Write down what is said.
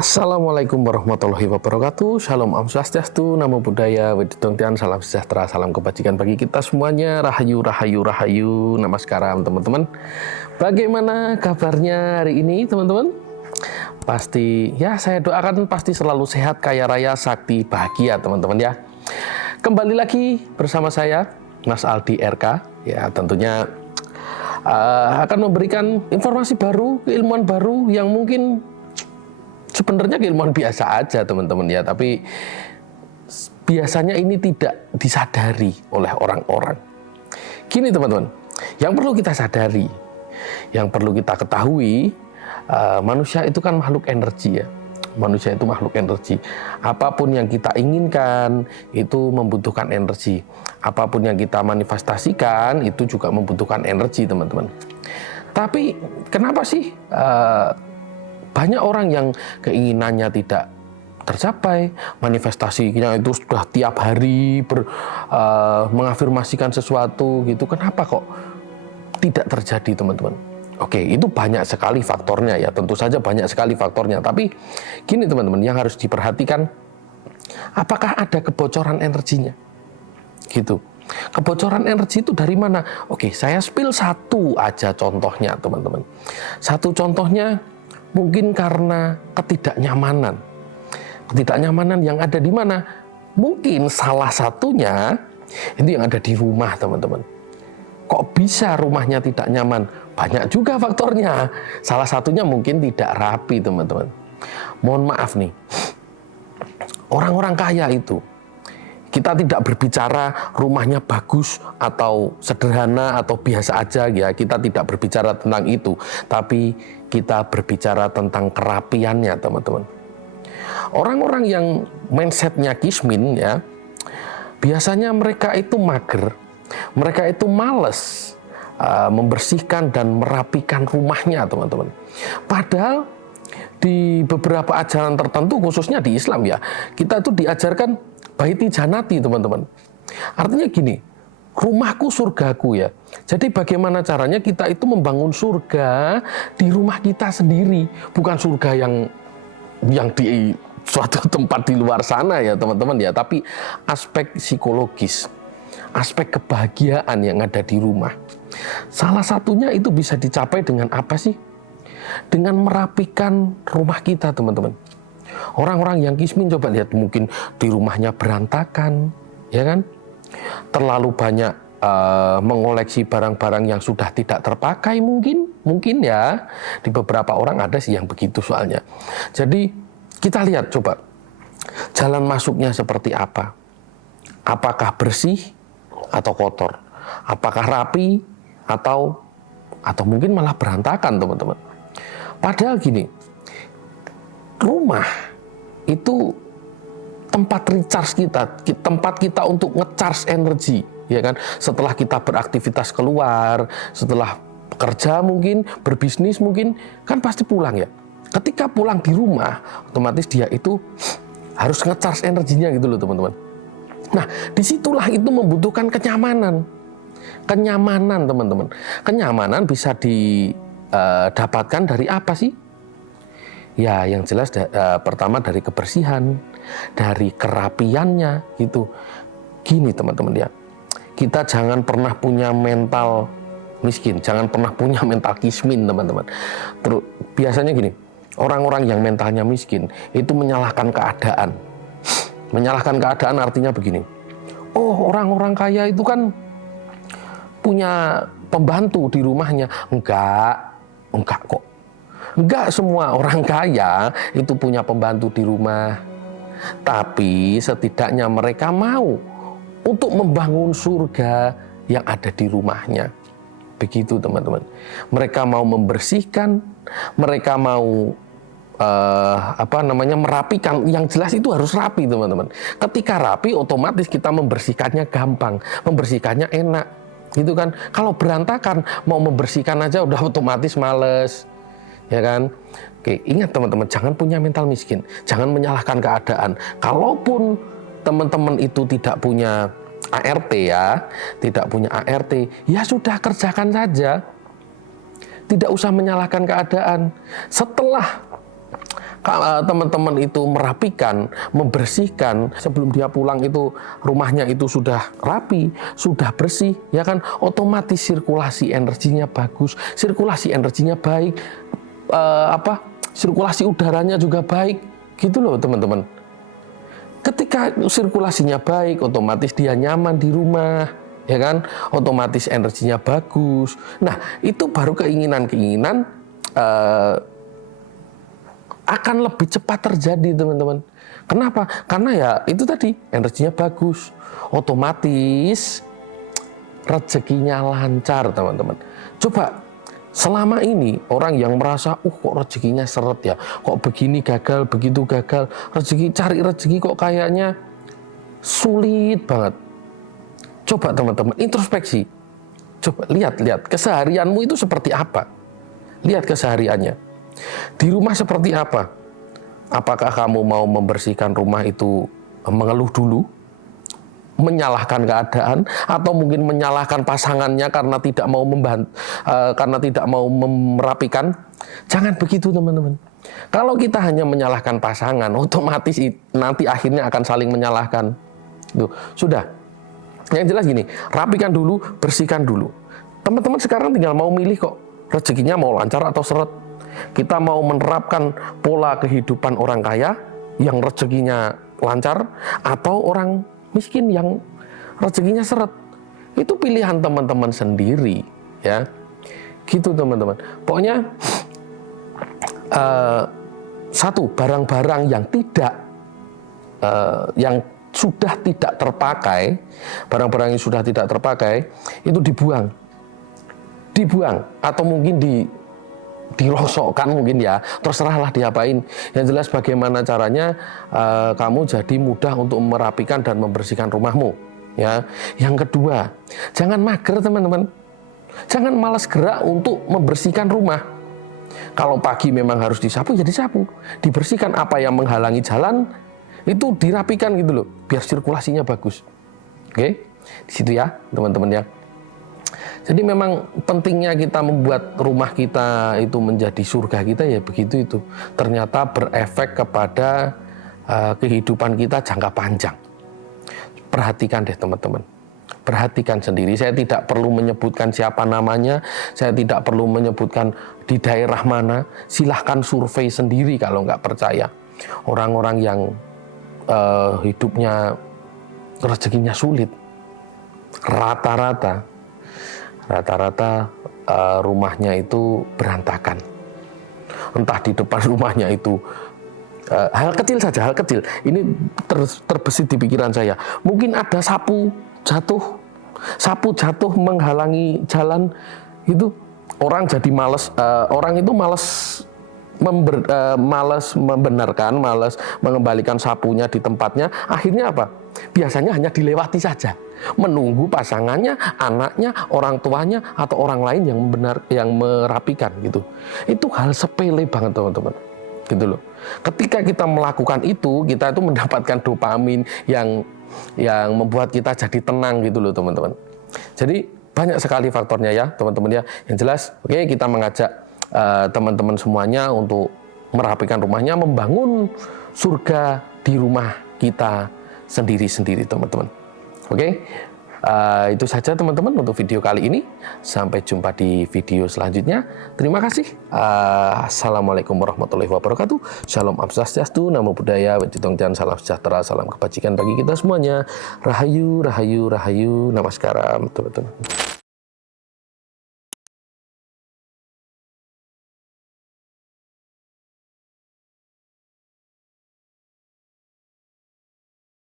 Assalamualaikum warahmatullahi wabarakatuh. Shalom Om Swastiastu, Namo Buddhaya, Widodongtian, salam sejahtera, salam kebajikan bagi kita semuanya. Rahayu, rahayu, rahayu. Namaskaram teman-teman. Bagaimana kabarnya hari ini teman-teman? Pasti ya saya doakan pasti selalu sehat, kaya raya, sakti, bahagia teman-teman ya. Kembali lagi bersama saya Mas Aldi RK. Ya tentunya akan memberikan informasi baru, keilmuan baru yang mungkin sebenarnya keilmuan biasa aja teman-teman ya, tapi biasanya ini tidak disadari oleh orang-orang. Gini teman-teman, yang perlu kita sadari, yang perlu kita ketahui, manusia itu kan makhluk energi ya. Manusia itu makhluk energi. Apapun yang kita inginkan itu membutuhkan energi. Apapun yang kita manifestasikan itu juga membutuhkan energi teman-teman. Tapi kenapa sih banyak orang yang keinginannya tidak tercapai, manifestasinya itu sudah tiap hari mengafirmasikan sesuatu gitu. Kenapa kok tidak terjadi teman-teman? Oke, itu banyak sekali faktornya ya, tentu saja banyak sekali faktornya. Tapi gini teman-teman, yang harus diperhatikan, apakah ada kebocoran energinya? Gitu. Kebocoran energi itu dari mana? Oke, saya spill satu aja contohnya teman-teman. Satu contohnya, mungkin karena ketidaknyamanan. Ketidaknyamanan yang ada di mana? Mungkin salah satunya itu yang ada di rumah, teman-teman. Kok bisa rumahnya tidak nyaman? Banyak juga faktornya. Salah satunya mungkin tidak rapi, teman-teman. Mohon maaf nih. Orang-orang kaya itu, kita tidak berbicara rumahnya bagus atau sederhana atau biasa aja ya. Kita tidak berbicara tentang itu. Tapi kita berbicara tentang kerapiannya teman-teman. Orang-orang yang mindsetnya kismin ya, biasanya mereka itu mager. Mereka itu malas membersihkan dan merapikan rumahnya teman-teman. Padahal di beberapa ajaran tertentu khususnya di Islam ya, kita itu diajarkan baiti janati teman-teman. Artinya gini, rumahku surgaku ya. Jadi bagaimana caranya kita itu membangun surga di rumah kita sendiri, bukan surga yang di suatu tempat di luar sana ya teman-teman ya, tapi aspek psikologis, aspek kebahagiaan yang ada di rumah. Salah satunya itu bisa dicapai dengan apa sih? Dengan merapikan rumah kita teman-teman. Orang-orang yang kismin coba lihat, mungkin di rumahnya berantakan, ya kan? Terlalu banyak mengoleksi barang-barang yang sudah tidak terpakai mungkin ya. Di beberapa orang ada sih yang begitu soalnya. Jadi kita lihat coba jalan masuknya seperti apa. Apakah bersih atau kotor? Apakah rapi atau mungkin malah berantakan teman-teman. Padahal gini, rumah itu tempat recharge kita, tempat kita untuk nge-charge energi, ya kan? Setelah kita beraktivitas keluar, setelah bekerja mungkin, berbisnis mungkin, kan pasti pulang ya. Ketika pulang di rumah, otomatis dia itu harus nge-charge energinya gitu loh teman-teman. Nah, disitulah itu membutuhkan kenyamanan. Kenyamanan teman-teman. Kenyamanan bisa didapatkan dari apa sih? Ya, yang jelas pertama dari kebersihan, dari kerapiannya gitu. Gini teman-teman ya, kita jangan pernah punya mental miskin, jangan pernah punya mental kismin teman-teman. Terus biasanya gini, orang-orang yang mentalnya miskin itu menyalahkan keadaan. Menyalahkan keadaan artinya begini, oh orang-orang kaya itu kan punya pembantu di rumahnya. Enggak kok. Enggak semua orang kaya itu punya pembantu di rumah. Tapi setidaknya mereka mau untuk membangun surga yang ada di rumahnya. Begitu teman-teman. Mereka mau membersihkan, mereka mau merapikan. Yang jelas itu harus rapi teman-teman. Ketika rapi otomatis kita membersihkannya gampang, membersihkannya enak. Gitu kan. Kalau berantakan mau membersihkan aja udah otomatis males. Ya kan? Oke, ingat teman-teman, jangan punya mental miskin, jangan menyalahkan keadaan. Kalaupun teman-teman itu tidak punya ART ya, tidak punya ART, ya sudah kerjakan saja. Tidak usah menyalahkan keadaan. Setelah teman-teman itu merapikan, membersihkan, sebelum dia pulang itu rumahnya itu sudah rapi, sudah bersih, ya kan, otomatis sirkulasi energinya bagus, sirkulasi energinya baik, sirkulasi udaranya juga baik, gitu loh teman-teman. Ketika sirkulasinya baik, otomatis dia nyaman di rumah, ya kan, otomatis energinya bagus. Nah, itu baru keinginan-keinginan akan lebih cepat terjadi, teman-teman. Kenapa? Karena ya itu tadi, energinya bagus, otomatis rezekinya lancar, teman-teman. Coba selama ini orang yang merasa, kok rezekinya seret ya, kok begini gagal, begitu gagal, cari rezeki kok kayaknya sulit banget. Coba teman-teman introspeksi, coba lihat keseharianmu itu seperti apa, lihat kesehariannya. Di rumah seperti apa? Apakah kamu mau membersihkan rumah itu mengeluh dulu, menyalahkan keadaan, atau mungkin menyalahkan pasangannya karena tidak mau karena tidak mau merapikan? Jangan begitu, teman-teman. Kalau kita hanya menyalahkan pasangan, otomatis nanti akhirnya akan saling menyalahkan. Tuh, sudah. Yang jelas gini, rapikan dulu, bersihkan dulu. Teman-teman sekarang tinggal mau milih kok, rezekinya mau lancar atau seret. Kita mau menerapkan pola kehidupan orang kaya yang rezekinya lancar, atau orang miskin yang rezekinya seret. Itu pilihan teman-teman sendiri, ya. Gitu teman-teman. Pokoknya satu, barang-barang yang sudah tidak terpakai, barang-barang yang sudah tidak terpakai itu dibuang atau mungkin dirosokkan mungkin, ya, terserahlah diapain. Yang jelas bagaimana caranya kamu jadi mudah untuk merapikan dan membersihkan rumahmu, ya. Yang kedua, jangan mager, teman-teman. Jangan malas gerak untuk membersihkan rumah. Kalau pagi memang harus disapu, ya disapu, dibersihkan. Apa yang menghalangi jalan itu dirapikan gitu loh, biar sirkulasinya bagus. Oke, di situ ya teman-teman ya. Jadi memang pentingnya kita membuat rumah kita itu menjadi surga kita, ya begitu itu. Ternyata berefek kepada kehidupan kita jangka panjang. Perhatikan deh teman-teman. Perhatikan sendiri. Saya tidak perlu menyebutkan siapa namanya. Saya tidak perlu menyebutkan di daerah mana. Silahkan survei sendiri kalau nggak percaya. Orang-orang yang hidupnya rezekinya sulit, rata-rata rumahnya itu berantakan. Entah di depan rumahnya itu hal kecil saja, hal kecil. Ini terbesit di pikiran saya. Mungkin ada sapu jatuh menghalangi jalan, itu orang jadi malas. Orang itu malas membenarkan, malas mengembalikan sapunya di tempatnya. Akhirnya apa? Biasanya hanya dilewati saja, menunggu pasangannya, anaknya, orang tuanya, atau orang lain yang merapikan gitu. Itu hal sepele banget teman-teman, gitu loh. Ketika kita melakukan itu, kita itu mendapatkan dopamin yang membuat kita jadi tenang gitu loh teman-teman. Jadi banyak sekali faktornya ya teman-teman ya. Yang jelas, oke, kita mengajak teman-teman semuanya untuk merapikan rumahnya, membangun surga di rumah kita sendiri-sendiri teman-teman. Oke, itu saja teman-teman untuk video kali ini. Sampai jumpa di video selanjutnya. Terima kasih. Assalamualaikum warahmatullahi wabarakatuh. Shalom Om Swastiastu, Namo Buddhaya, Wajitongchan, salam sejahtera, salam kebajikan bagi kita semuanya. Rahayu, rahayu, rahayu, namaskaram teman-teman.